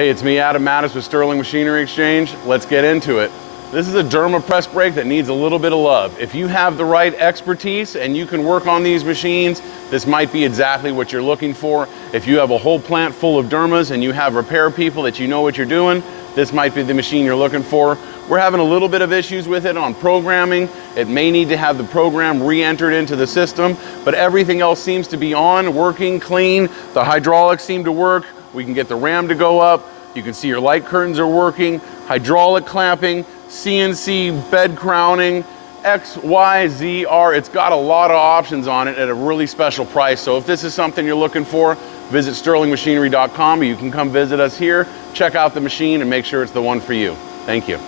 Hey, it's me, Adam Mattis with Sterling Machinery Exchange. Let's get into it. This is a Durma press brake that needs a little bit of love. If you have the right expertise and you can work on these machines, this might be exactly what you're looking for. If you have a whole plant full of Durmas and you have repair people that you know what you're doing, this might be the machine you're looking for. We're having a little bit of issues with it on programming. It may need to have the program re-entered into the system, but everything else seems to be on, working, clean. The hydraulics seem to work. We can get the ram to go up. You can see your light curtains are working, hydraulic clamping, CNC bed crowning, X, Y, Z, R. It's got a lot of options on it at a really special price. So if this is something you're looking for, visit sterlingmachinery.com, or you can come visit us here, check out the machine and make sure it's the one for you. Thank you.